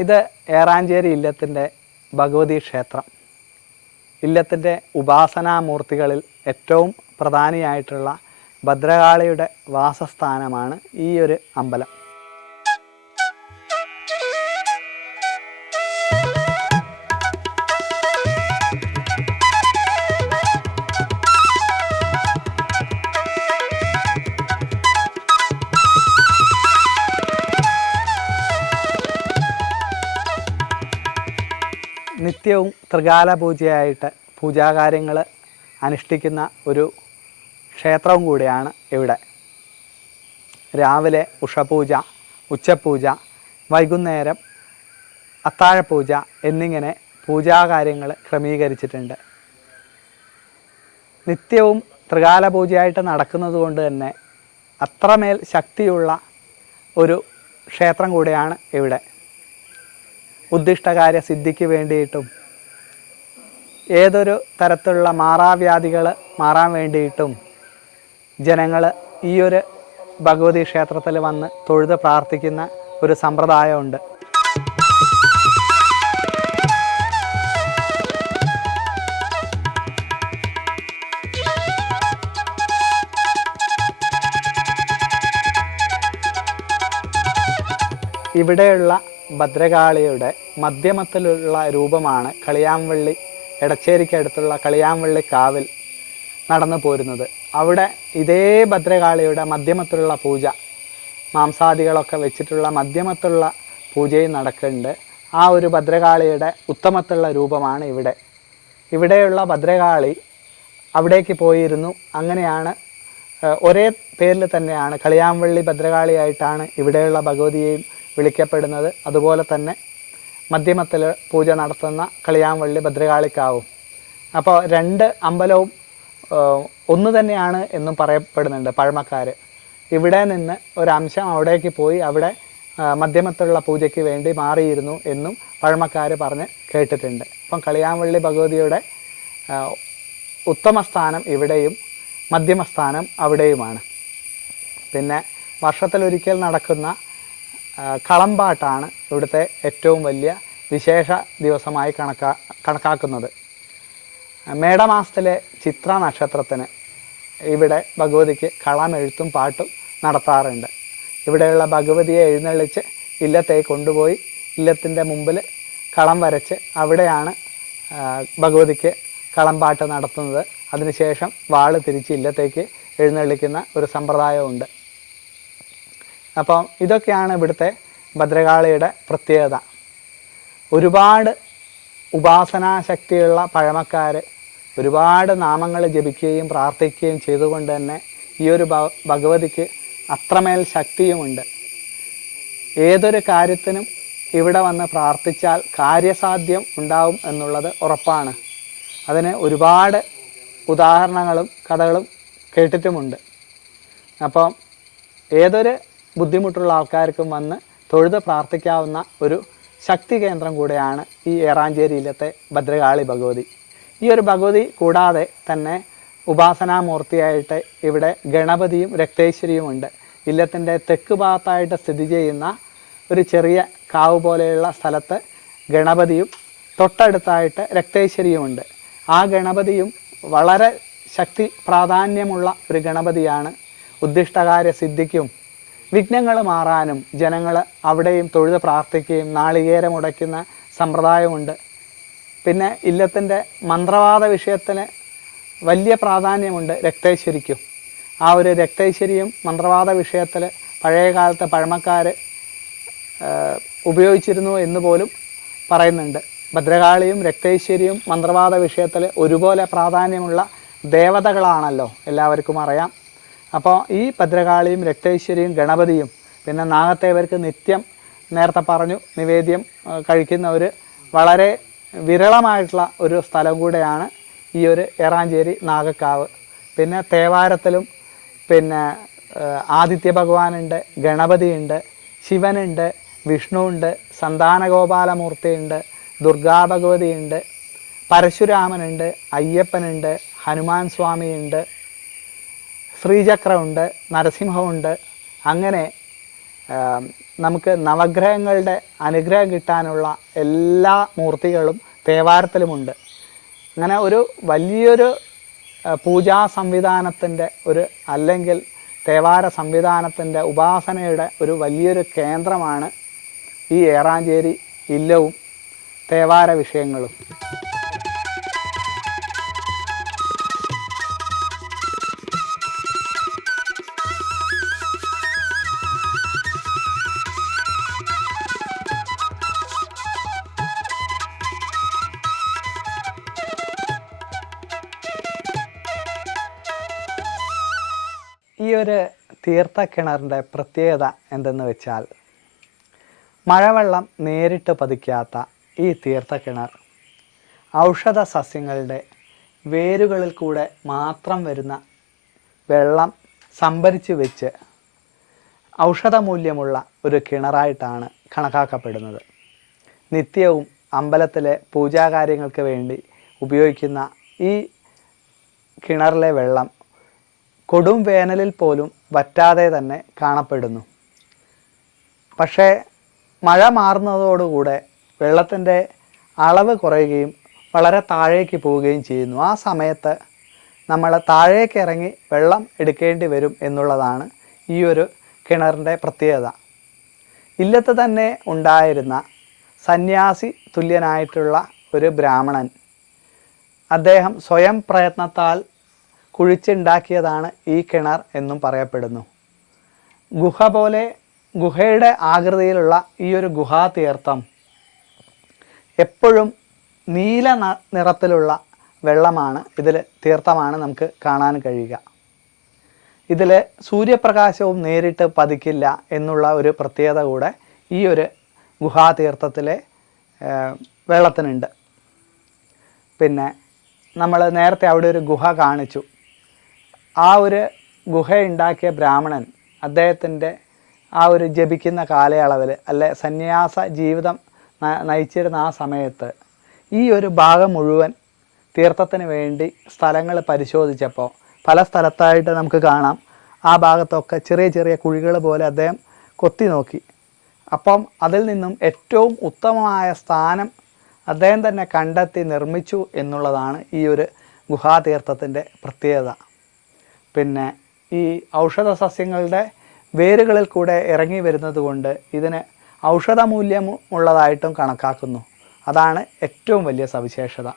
ഇത് ഏറാഞ്ചേരി ഇല്ലത്തിൻ്റെ ഭഗവതി ക്ഷേത്രം. ഇല്ലത്തിൻ്റെ ഉപാസനാമൂർത്തികളിൽ ഏറ്റവും പ്രധാനിയായിട്ടുള്ള ഭദ്രകാളിയുടെ വാസസ്ഥാനമാണ് ഈ ഒരു അമ്പലം. നിത്യവും ത്രികാല പൂജയായിട്ട് പൂജാകാര്യങ്ങൾ അനുഷ്ഠിക്കുന്ന ഒരു ക്ഷേത്രവും കൂടിയാണ് ഇവിടെ. രാവിലെ ഉഷപൂജ, ഉച്ചപൂജ, വൈകുന്നേരം അത്താഴപൂജ എന്നിങ്ങനെ പൂജാകാര്യങ്ങൾ ക്രമീകരിച്ചിട്ടുണ്ട്. നിത്യവും ത്രികാല പൂജയായിട്ട് നടക്കുന്നത് കൊണ്ട് തന്നെ അത്രമേൽ ശക്തിയുള്ള ഒരു ക്ഷേത്രം കൂടിയാണ് ഇവിടെ. ഉദ്ദിഷ്ടകാര്യ സിദ്ധിക്ക് വേണ്ടിയിട്ടും ഏതൊരു തരത്തിലുള്ള മാറാവ്യാധികൾ മാറാൻ വേണ്ടിയിട്ടും ജനങ്ങൾ ഈ ഒരു ഭഗവതി ക്ഷേത്രത്തിൽ വന്ന് തൊഴുത് പ്രാർത്ഥിക്കുന്ന ഒരു സമ്പ്രദായമുണ്ട്. ഇവിടെയുള്ള ഭദ്രകാളിയുടെ മധ്യമത്തിലുള്ള രൂപമാണ് കളിയാംവള്ളി, എടച്ചേരിക്കടുത്തുള്ള കളിയാംവള്ളി കാവിൽ നടന്നു പോരുന്നത്. അവിടെ ഇതേ ഭദ്രകാളിയുടെ മധ്യമത്തിലുള്ള പൂജ, മാംസാദികളൊക്കെ വെച്ചിട്ടുള്ള മധ്യമത്തിലുള്ള പൂജയും നടക്കുന്നുണ്ട്. ആ ഒരു ഭദ്രകാളിയുടെ ഉത്തമത്തിലുള്ള രൂപമാണ് ഇവിടെ. ഇവിടെയുള്ള ഭദ്രകാളി അവിടേക്ക് പോയിരുന്നു. അങ്ങനെയാണ് ഒരേ പേരിൽ തന്നെയാണ് കളിയാംവള്ളി ഭദ്രകാളിയായിട്ടാണ് ഇവിടെയുള്ള ഭഗവതിയെയും വിളിക്കപ്പെടുന്നത്. അതുപോലെ തന്നെ മധ്യമത്തിൽ പൂജ നടത്തുന്ന കളിയാംവള്ളി ഭദ്രകാളിക്കാവും. അപ്പോൾ രണ്ട് അമ്പലവും ഒന്ന് തന്നെയാണ് എന്നും പറയപ്പെടുന്നുണ്ട് പഴമക്കാർ. ഇവിടെ നിന്ന് ഒരംശം അവിടേക്ക് പോയി അവിടെ മധ്യമത്തിലുള്ള പൂജയ്ക്ക് വേണ്ടി മാറിയിരുന്നു എന്നും പഴമക്കാർ പറഞ്ഞ് കേട്ടിട്ടുണ്ട്. അപ്പം കളിയാംവള്ളി ഭഗവതിയുടെ ഉത്തമസ്ഥാനം ഇവിടെയും മധ്യമസ്ഥാനം അവിടെയുമാണ്. പിന്നെ വർഷത്തിലൊരിക്കൽ നടക്കുന്ന കളമ്പാട്ടാണ് ഇവിടുത്തെ ഏറ്റവും വലിയ വിശേഷ ദിവസമായി കണക്കാക്കുന്നത്. മേടമാസത്തിലെ ചിത്ര നക്ഷത്രത്തിന് ഇവിടെ ഭഗവതിക്ക് കളമെഴുത്തും പാട്ടും നടത്താറുണ്ട്. ഇവിടെയുള്ള ഭഗവതിയെ എഴുന്നള്ളിച്ച് ഇല്ലത്തേക്ക് കൊണ്ടുപോയി ഇല്ലത്തിൻ്റെ മുമ്പിൽ കളം വരച്ച് അവിടെയാണ് ഭഗവതിക്ക് കളമ്പാട്ട് നടത്തുന്നത്. അതിനുശേഷം വാള് തിരിച്ച് ഇല്ലത്തേക്ക് എഴുന്നള്ളിക്കുന്ന ഒരു സമ്പ്രദായമുണ്ട്. അപ്പം ഇതൊക്കെയാണ് ഇവിടുത്തെ ഭദ്രകാളിയുടെ പ്രത്യേകത. ഒരുപാട് ഉപാസനാശക്തിയുള്ള പഴമക്കാർ ഒരുപാട് നാമങ്ങൾ ജപിക്കുകയും പ്രാർത്ഥിക്കുകയും ചെയ്തുകൊണ്ട് തന്നെ ഈ ഒരു ഭഗവതിക്ക് അത്രമേൽ ശക്തിയുമുണ്ട്. ഏതൊരു കാര്യത്തിനും ഇവിടെ വന്ന് പ്രാർത്ഥിച്ചാൽ കാര്യസാധ്യം ഉണ്ടാവും എന്നുള്ളത് ഉറപ്പാണ്. അതിന് ഒരുപാട് ഉദാഹരണങ്ങളും കഥകളും കേട്ടിട്ടുമുണ്ട്. അപ്പം ഏതൊരു ബുദ്ധിമുട്ടുള്ള ആൾക്കാർക്കും വന്ന് തൊഴുത് പ്രാർത്ഥിക്കാവുന്ന ഒരു ശക്തി കേന്ദ്രം കൂടെയാണ് ഈ ഏറാഞ്ചേരിയിലത്തെ ഭദ്രകാളി ഭഗവതി. ഈ ഒരു ഭഗവതി കൂടാതെ തന്നെ ഉപാസനാമൂർത്തിയായിട്ട് ഇവിടെ ഗണപതിയും രക്തേശ്വരിയുമുണ്ട്. ഇല്ലത്തിൻ്റെ തെക്ക് ഭാഗത്തായിട്ട് സ്ഥിതി ചെയ്യുന്ന ഒരു ചെറിയ കാവ് പോലെയുള്ള സ്ഥലത്ത് ഗണപതിയും തൊട്ടടുത്തായിട്ട് രക്തേശ്വരിയുമുണ്ട്. ആ ഗണപതിയും വളരെ ശക്തി പ്രാധാന്യമുള്ള ഒരു ഗണപതിയാണ്. ഉദ്ദിഷ്ടകാര്യ സിദ്ധിക്കും വിഘ്നങ്ങൾ മാറാനും ജനങ്ങൾ അവിടെയും തൊഴുത് പ്രാർത്ഥിക്കുകയും നാളികേരം ഉടയ്ക്കുന്ന സമ്പ്രദായമുണ്ട്. പിന്നെ ഇല്ലത്തിൻ്റെ മന്ത്രവാദ വിഷയത്തിന് വലിയ പ്രാധാന്യമുണ്ട് രക്തേശ്വരിക്കും. ആ ഒരു രക്തേശ്വരിയും മന്ത്രവാദ വിഷയത്തിൽ പഴയ കാലത്തെ പഴമക്കാർ ഉപയോഗിച്ചിരുന്നു എന്ന് പോലും പറയുന്നുണ്ട്. ഭദ്രകാളിയും രക്തേശ്വരിയും മന്ത്രവാദ വിഷയത്തിൽ ഒരുപോലെ പ്രാധാന്യമുള്ള ദേവതകളാണല്ലോ, എല്ലാവർക്കും അറിയാം. അപ്പോൾ ഈ ഭദ്രകാളിയും രക്തേശ്വരിയും ഗണപതിയും പിന്നെ നാഗത്തേവർക്ക് നിത്യം നേരത്തെ പറഞ്ഞു നിവേദ്യം കഴിക്കുന്ന ഒരു വളരെ വിരളമായിട്ടുള്ള ഒരു സ്ഥലം കൂടെയാണ് ഈ ഒരു ഏറാഞ്ചേരി നാഗക്കാവ്. പിന്നെ തേവാരത്തിലും പിന്നെ ആദിത്യ ഭഗവാനുണ്ട്, ഗണപതിയുണ്ട്, ശിവനുണ്ട്, വിഷ്ണുവുണ്ട്, സന്താനഗോപാലമൂർത്തിയുണ്ട്, ദുർഗാ ഭഗവതിയുണ്ട്, പരശുരാമനുണ്ട്, അയ്യപ്പനുണ്ട്, ഹനുമാൻ സ്വാമിയുണ്ട്, ശ്രീചക്രമുണ്ട്, നരസിംഹമുണ്ട്. അങ്ങനെ നമുക്ക് നവഗ്രഹങ്ങളുടെ അനുഗ്രഹം കിട്ടാനുള്ള എല്ലാ മൂർത്തികളും തേവാരത്തിലുമുണ്ട്. അങ്ങനെ ഒരു വലിയൊരു പൂജാ സംവിധാനത്തിൻ്റെ അല്ലെങ്കിൽ തേവാര സംവിധാനത്തിൻ്റെ ഉപാസനയുടെ ഒരു വലിയൊരു കേന്ദ്രമാണ് ഈ ഏറാഞ്ചേരി ഇല്ലവും തേവാര വിഷയങ്ങളും. ഈ ഒരു തീർത്ഥക്കിണറിൻ്റെ പ്രത്യേകത എന്തെന്ന് വെച്ചാൽ, മഴവെള്ളം നേരിട്ട് പതിക്കാത്ത ഈ തീർത്ഥക്കിണർ ഔഷധ സസ്യങ്ങളുടെ വേരുകളിൽ കൂടെ മാത്രം വരുന്ന വെള്ളം സംഭരിച്ച് വെച്ച് ഔഷധമൂല്യമുള്ള ഒരു കിണറായിട്ടാണ് കണക്കാക്കപ്പെടുന്നത്. നിത്യവും അമ്പലത്തിലെ പൂജാകാര്യങ്ങൾക്ക് വേണ്ടി ഉപയോഗിക്കുന്ന ഈ കിണറിലെ വെള്ളം കൊടും വേനലിൽ പോലും വറ്റാതെ തന്നെ കാണപ്പെടുന്നു. പക്ഷേ മഴ മാറുന്നതോടുകൂടെ വെള്ളത്തിൻ്റെ അളവ് കുറയുകയും വളരെ താഴേക്ക് പോവുകയും ചെയ്യുന്നു. ആ സമയത്ത് നമ്മൾ താഴേക്ക് ഇറങ്ങി വെള്ളം എടുക്കേണ്ടി വരും എന്നുള്ളതാണ് ഈ ഒരു കിണറിൻ്റെ പ്രത്യേകത. ഇല്ലത്ത് തന്നെ ഉണ്ടായിരുന്ന സന്യാസി തുല്യനായിട്ടുള്ള ഒരു ബ്രാഹ്മണൻ, അദ്ദേഹം സ്വയം പ്രയത്നത്താൽ കുഴിച്ചുണ്ടാക്കിയതാണ് ഈ കിണർ എന്നും പറയപ്പെടുന്നു. ഗുഹയുടെ ആകൃതിയിലുള്ള ഈ ഒരു ഗുഹാതീർത്ഥം എപ്പോഴും നീല നിറത്തിലുള്ള വെള്ളമാണ്, തീർത്ഥമാണ് നമുക്ക് കാണാൻ കഴിയുക. ഇതിൽ സൂര്യപ്രകാശവും നേരിട്ട് പതിക്കില്ല എന്നുള്ള ഒരു പ്രത്യേകത കൂടെ ഈ ഒരു ഗുഹാതീർത്ഥത്തിലെ വെള്ളത്തിനുണ്ട്. പിന്നെ നമ്മൾ നേരത്തെ അവിടെ ഒരു ഗുഹ കാണിച്ചു. ആ ഒരു ഗുഹയുണ്ടാക്കിയ ബ്രാഹ്മണൻ അദ്ദേഹത്തിൻ്റെ ആ ഒരു ജപിക്കുന്ന കാലയളവിൽ സന്യാസ ജീവിതം നയിച്ചിരുന്ന ആ സമയത്ത് ഈ ഒരു ഭാഗം മുഴുവൻ തീർത്ഥത്തിന് വേണ്ടി സ്ഥലങ്ങൾ പരിശോധിച്ചപ്പോൾ പല സ്ഥലത്തായിട്ട് നമുക്ക് കാണാം, ആ ഭാഗത്തൊക്കെ ചെറിയ ചെറിയ കുഴികൾ പോലെ അദ്ദേഹം കൊത്തി നോക്കി. അപ്പം അതിൽ നിന്നും ഏറ്റവും ഉത്തമമായ സ്ഥാനം അദ്ദേഹം തന്നെ കണ്ടെത്തി നിർമ്മിച്ചു എന്നുള്ളതാണ് ഈ ഒരു ഗുഹാതീർത്ഥത്തിൻ്റെ പ്രത്യേകത. പിന്നെ ഈ ഔഷധ സസ്യങ്ങളുടെ വേരുകളിൽ കൂടെ ഇറങ്ങി വരുന്നത് കൊണ്ട് ഇതിന് ഔഷധമൂല്യമുള്ളതായിട്ടും കണക്കാക്കുന്നു. അതാണ് ഏറ്റവും വലിയ സവിശേഷത.